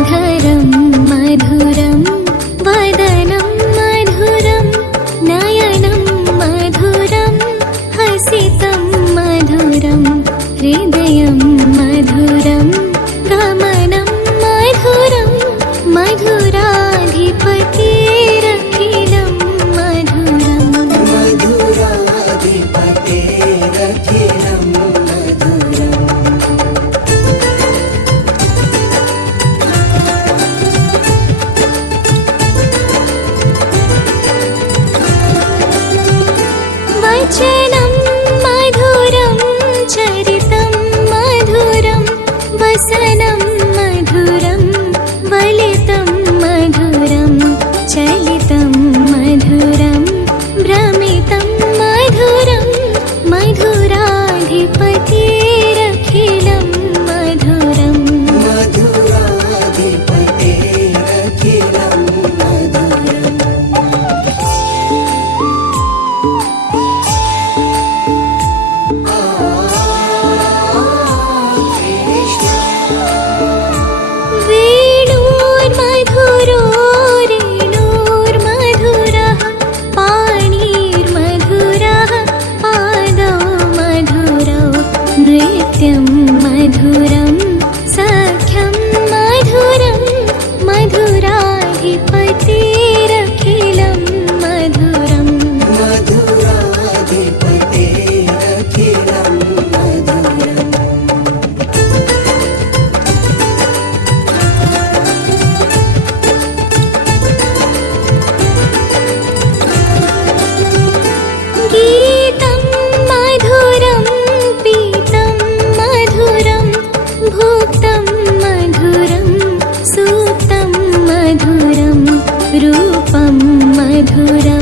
मधुरं मधुरं वदनं मधुरं नयनं मधुरं हसितं मधुरं हृदयं मधुरं गमनं मधुरं मधुराधिपतिरखिलं मधुरं मधुराधिपतिरखिलं मधुरम् वचनं मधुरं चरितं मधुरं वसनं मधुरं वलितं मधुरं चलितं मधुरं भ्रमितं मधुरं मधुराधिपतिरखिलं मधुरं मधुराधिपतिरखिलं मधुरम् वेणुर्मधुरो रेणुर्मधुरः पाणिर्मधुरः पादौ मधुरौ नृत्यं मधुरं सख्यं मधुरं मधुराधिपतिरखिलं मधुरं मधुराधिपतिरखिलं मधुरम् गीतं मधुरं पीतं मधुरं भुक्तं मधुरं सूक्तं मधुरं रूपं मधुरं